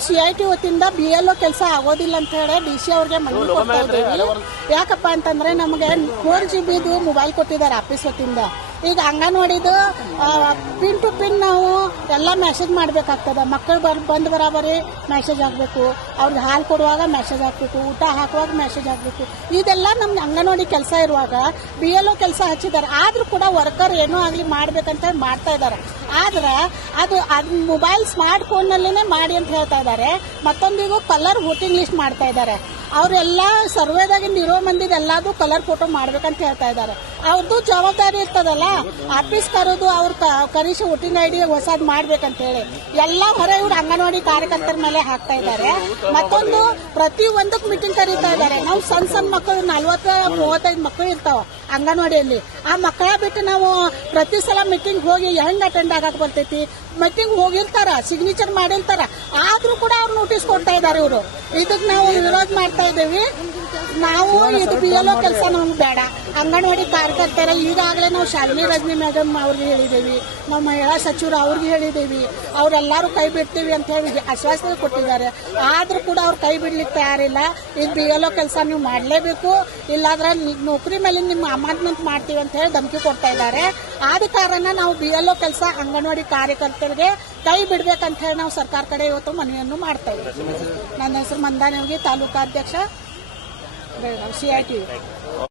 C I T ವತಿಯಿಂದ B L O ಕೆಲಸ ಆಗೋದಿಲ್ಲ ಅಂತ ಹೇಳಿ ಡಿ ಸಿ ಅವ್ರಿಗೆ ಮನವಿ ಕೊಡ್ತಾ ಇದ್ದೀವಿ. ಯಾಕಪ್ಪ ಅಂತಂದ್ರೆ ನಮಗೆ ಫೋರ್ ಜಿ ಬಿದು ಮೊಬೈಲ್ ಕೊಟ್ಟಿದ್ದಾರೆ ಆಫೀಸ್ ವತಿಯಿಂದ ಈಗ ಅಂಗನವಾಡಿದು ಪಿನ್ ಟು ಪಿನ್ ನಾವು ಎಲ್ಲ ಮೆಸೇಜ್ ಮಾಡಬೇಕಾಗ್ತದೆ. ಮಕ್ಕಳು ಬರ್, ಬಂದು ಬರಾಬರಿ ಮೆಸೇಜ್ ಆಗಬೇಕು ಅವ್ರಿಗೆ ಹಾಲು ಕೊಡುವಾಗ ಮೆಸೇಜ್ ಹಾಕಬೇಕು. ಊಟ ಹಾಕುವಾಗ ಮೆಸೇಜ್ ಆಗಬೇಕು ಇದೆಲ್ಲ ನಮ್ಗೆ ಅಂಗನವಾಡಿ ಕೆಲಸ ಇರುವಾಗ ಬಿ ಎಲ್ ಒ ಕೆಲಸ ಹಚ್ಚಿದ್ದಾರೆ. ಆದರೂ ಕೂಡ ವರ್ಕರ್ ಏನೋ ಆಗಲಿ ಮಾಡ್ಬೇಕಂತ ಮಾಡ್ತಾ ಇದ್ದಾರೆ. ಆದ್ರೆ ಅದು ಅದು ಮೊಬೈಲ್ ಸ್ಮಾರ್ಟ್ ಫೋನ್ನಲ್ಲೇ ಮಾಡಿ ಅಂತ ಹೇಳ್ತಾ ಇದ್ದಾರೆ. ಮತ್ತೊಂದಿಗೂ ಕಲರ್ ವೋಟಿಂಗ್ ಲಿಸ್ಟ್ ಮಾಡ್ತಾ ಇದ್ದಾರೆ. ಅವರೆಲ್ಲ ಸರ್ವೇದಾಗಿಂದ ಇರೋ ಮಂದಿದ ಎಲ್ಲಾದ್ರು ಕಲರ್ ಫೋಟೋ ಮಾಡ್ಬೇಕಂತ ಹೇಳ್ತಾ ಇದ್ದಾರೆ. ಅವ್ರದ್ದು ಜವಾಬ್ದಾರಿ ಇರ್ತದಲ್ಲ? ಆಫೀಸ್ ಕರೆದು ಅವ್ರ ಕ- ಕನಿಷ್ಠ ಐಡಿ ಹೊಸದ್ ಮಾಡ್ಬೇಕಂತ ಹೇಳಿ. ಎಲ್ಲ ಹೊರ ಇವ್ರು ಅಂಗನವಾಡಿ ಕಾರ್ಯಕರ್ತರ ಮೇಲೆ ಹಾಕ್ತಾ ಇದ್ದಾರೆ. ಮತ್ತೊಂದು ಪ್ರತಿ ಒಂದಕ್ಕೆ ಮೀಟಿಂಗ್ ಕರೀತಾ ಇದ್ದಾರೆ. ನಾವು ಸಣ್ಣ ಸಣ್ಣ ಮಕ್ಕಳು ನಲ್ವತ್ತ, ಮೂವತ್ತೈದು ಮಕ್ಕಳು ಇರ್ತಾವ ಅಂಗನವಾಡಿಯಲ್ಲಿ. ಆ ಮಕ್ಕಳ ಬಿಟ್ಟು ನಾವು ಪ್ರತಿ ಸಲ ಮೀಟಿಂಗ್ ಹೋಗಿ ಹೆಂಗ್ ಅಟೆಂಡ್ ಆಗಕ್ ಬರ್ತೈತಿ? ಮೀಟಿಂಗ್ ಹೋಗಿರ್ತಾರ ಸಿಗ್ನೇಚರ್ ಮಾಡಿರ್ತಾರ. ಆದ್ರೂ ಕೂಡ ನೋಟಿಸ್ ಕೊಡ್ತಾ ಇದ್ದಾರೆ ಇವರು. ಇದಕ್ಕೆ ನಾವು ವಿರೋಧ ಮಾಡ್ತಾ ಇದ್ದೀವಿ. ನಾವು ಇದು ಬಿ ಎಲ್ ಒ ಕೆಲಸ ನಮ್ಗೆ ಬೇಡ. ಅಂಗನವಾಡಿ ಕಾರ್ಯಕರ್ತರ ಈಗಾಗಲೇ ನಾವು ಶಾಲಿನಿ ರಜನಿ ಮೇಡಮ್ ಅವ್ರಿಗೆ ಹೇಳಿದ್ದೀವಿ ನಾವು ಮಹಿಳಾ ಸಚಿವರು ಅವ್ರಿಗೆ ಹೇಳಿದ್ದೀವಿ ಅವರೆಲ್ಲರೂ ಕೈ ಬಿಡ್ತೀವಿ ಅಂತ ಹೇಳಿ ಆಶ್ವಾಸನೆ ಕೊಟ್ಟಿದ್ದಾರೆ. ಆದರೂ ಕೂಡ ಅವ್ರು ಕೈ ಬಿಡ್ಲಿಕ್ಕೆ ತಯಾರಿಲ್ಲ. ಇದು ಬಿ ಎಲ್ ಒ ಕೆಲಸ ನೀವು ಮಾಡಲೇಬೇಕು. ಇಲ್ಲಾಂದ್ರೆ ನಿಮ್ಮ ನೌಕರಿ ಮೇಲೆ ನಿಮ್ಮ ಅಮಾನ್ಮೆಂಟ್ ಮಾಡ್ತೀವಿ ಅಂತ ಹೇಳಿ ಧಮಕಿ ಕೊಡ್ತಾ ಇದ್ದಾರೆ. ಆದ ಕಾರಣ ನಾವು ಬಿ ಎಲ್ ಒ ಕೆಲಸ ಅಂಗನವಾಡಿ ಕಾರ್ಯಕರ್ತರಿಗೆ ಕೈ ಬಿಡ್ಬೇಕಂತ ಹೇಳಿ ನಾವು ಸರ್ಕಾರ ಕಡೆ ಇವತ್ತು ಮನವಿಯನ್ನು ಮಾಡ್ತಾ ಇದ್ದೀವಿ. ನನ್ನ ಹೆಸರು ಮಂದಾನವ್ಗಿ ತಾಲೂಕಾಧ್ಯಕ್ಷ. Belagavi C I T